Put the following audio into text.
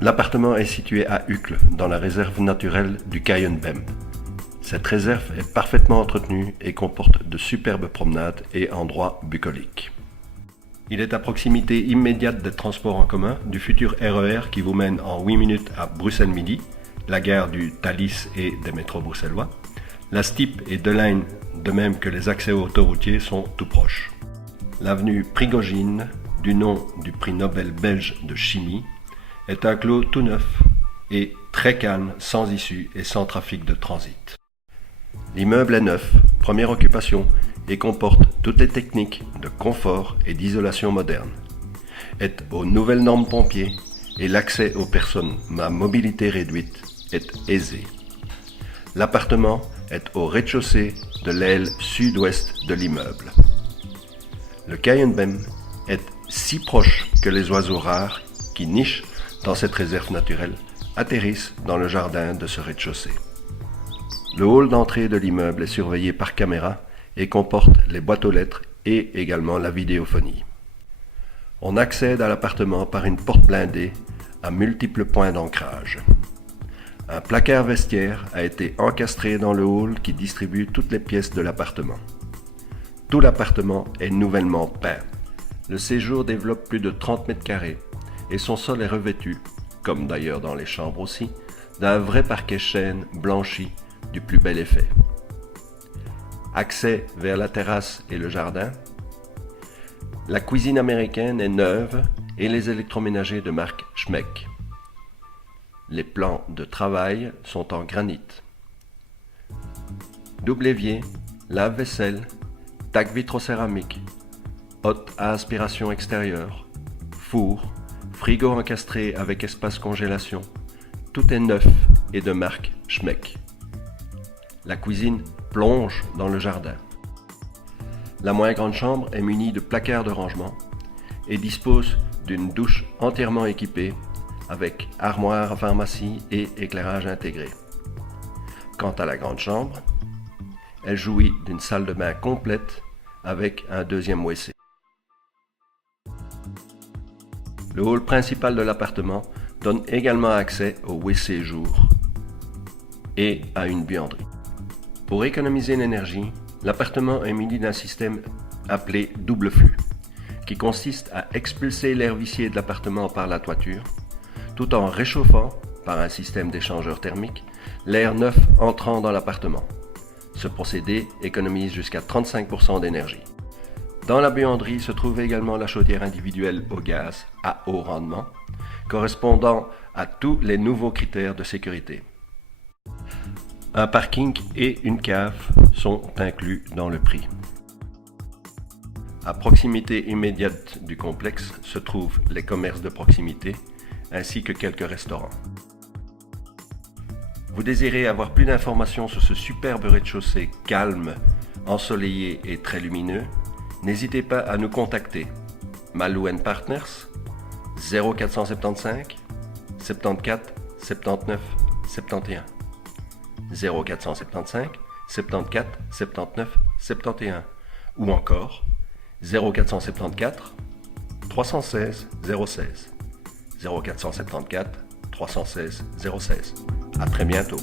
L'appartement est situé à Uccle, dans la réserve naturelle du Cayenne-Bemm. Cette réserve est parfaitement entretenue et comporte de superbes promenades et endroits bucoliques. Il est à proximité immédiate des transports en commun, du futur RER qui vous mène en 8 minutes à Bruxelles-Midi, la gare du Thalys et des métros bruxellois. La Stiep et De Lijn, de même que les accès autoroutiers, sont tout proches. L'avenue Prigogine, du nom du prix Nobel belge de chimie, est un clos tout neuf et très calme, sans issue et sans trafic de transit. L'immeuble est neuf, première occupation, et comporte toutes les techniques de confort et d'isolation moderne. Est aux nouvelles normes pompiers et l'accès aux personnes à mobilité réduite est aisé. L'appartement est au rez-de-chaussée de l'aile sud-ouest de l'immeuble. Le Cayenne-Bemm est si proche que les oiseaux rares qui nichent dans cette réserve naturelle atterrissent dans le jardin de ce rez-de-chaussée. Le hall d'entrée de l'immeuble est surveillé par caméra et comporte les boîtes aux lettres et également la vidéophonie. On accède à l'appartement par une porte blindée à multiples points d'ancrage. Un placard vestiaire a été encastré dans le hall qui distribue toutes les pièces de l'appartement. Tout l'appartement est nouvellement peint. Le séjour développe plus de 30 mètres carrés et son sol est revêtu, comme d'ailleurs dans les chambres aussi, d'un vrai parquet chêne blanchi du plus bel effet. Accès vers la terrasse et le jardin. La cuisine américaine est neuve et les électroménagers de marque Schmeck. Les plans de travail sont en granit. Double évier, lave-vaisselle, tac vitrocéramique, hotte à aspiration extérieure, four, frigo encastré avec espace congélation. Tout est neuf et de marque Schmeck. La cuisine plonge dans le jardin. La moins grande chambre est munie de placards de rangement et dispose d'une douche entièrement équipée avec armoire à pharmacie et éclairage intégré. Quant à la grande chambre, elle jouit d'une salle de bain complète avec un deuxième WC. Le hall principal de l'appartement donne également accès au WC jour et à une buanderie. Pour économiser l'énergie, l'appartement est muni d'un système appelé double flux, qui consiste à expulser l'air vicié de l'appartement par la toiture, tout en réchauffant, par un système d'échangeur thermique, l'air neuf entrant dans l'appartement. Ce procédé économise jusqu'à 35% d'énergie. Dans la buanderie se trouve également la chaudière individuelle au gaz à haut rendement, correspondant à tous les nouveaux critères de sécurité. Un parking et une cave sont inclus dans le prix. À proximité immédiate du complexe se trouvent les commerces de proximité ainsi que quelques restaurants. Vous désirez avoir plus d'informations sur ce superbe rez-de-chaussée calme, ensoleillé et très lumineux? N'hésitez pas à nous contacter. Malou & Partners 0475 74 79 71 0475 74 79 71 ou encore 0474 316 016 0474 316 016. À très bientôt.